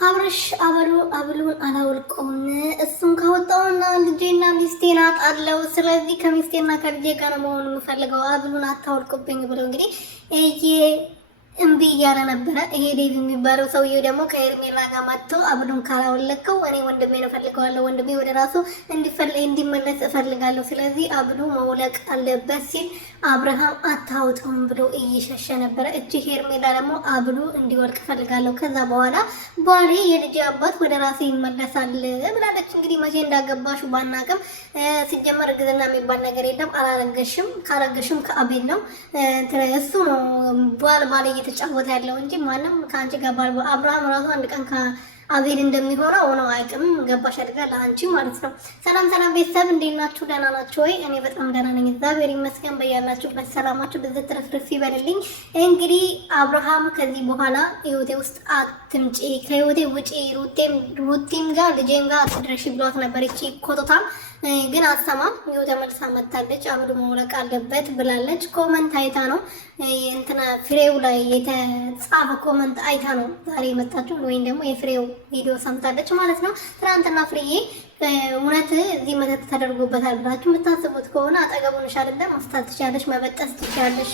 አብረሽ አብሉን አላውልቀውን እሱን ካወጣውና ልጄና ሚስቴን አጣለው። ስለዚህ ከሚስቴና ከልጄ ጋር ነው መሆን የምፈልገው። አብሉን አታውልቁብኝ ብሎ እንግዲህ እምቢ እያለ ነበረ። ይሄ ዴቭ የሚባለው ሰውዬው ደግሞ ከኤርሜላ ጋር መጥቶ አብሉን ካላወለቀው እኔ ወንድሜን እፈልገዋለሁ፣ ወንድሜ ወደ ራሱ እንዲመለስ እፈልጋለሁ፣ ስለዚህ አብሉ መውለቅ አለበት ሲል አብርሃም አታውጣውም ብሎ እየሸሸ ነበረ። እቺ ኤርሜላ ደግሞ አብሉ እንዲወልቅ እፈልጋለሁ፣ ከዛ በኋላ ባሌ የልጅ አባት ወደ ራሱ ይመለሳል ብላለች። እንግዲህ መቼ እንዳገባሹ ባናቅም ሲጀመር እርግዝና የሚባል ነገር የለም። አላረገሽም፣ ካረገሽም ከአቤል ነው እሱ ነው ባል እየተጫወተ ያለው እንጂ ማንም ከአንቺ ጋር አብርሃም ራሱ አንድ ቀን ከአቤል እንደሚሆነው ሆኖ አይቅም። ገባሽ አድጋ ለአንቺ ማለት ነው። ሰላም ቤተሰብ እንዴት ናችሁ? ደህና ናችሁ ወይ? እኔ በጣም ደህና ነኝ፣ እግዚአብሔር ይመስገን። በያላችሁበት ሰላማችሁ ብዝት ትርፍርፍ ይበልልኝ። እንግዲህ አብርሃም ከዚህ በኋላ ህይወቴ ውስጥ አትምጪ፣ ከህይወቴ ውጪ፣ ሩቲም ጋር ልጄም ጋር አትድረሺ ብሏት ነበር ይቺ ኮቶታም ግን አሰማም። ይኸው ተመልሳ መጣለች። አብሉ መውለቅ አለበት ብላለች። ኮመንት አይታ ነው እንትና ፍሬው ላይ የተጻፈ ኮመንት አይታ ነው ዛሬ የመጣችው፣ ወይም ደግሞ የፍሬው ቪዲዮ ሰምታለች ማለት ነው። ትናንትና ፍሬዬ እውነት እዚህ መተት ተደርጎበታል ብላችሁ የምታስቡት ከሆነ አጠገቡን ሻል መፍታት ትችያለሽ፣ መበጠስ ትችያለሽ።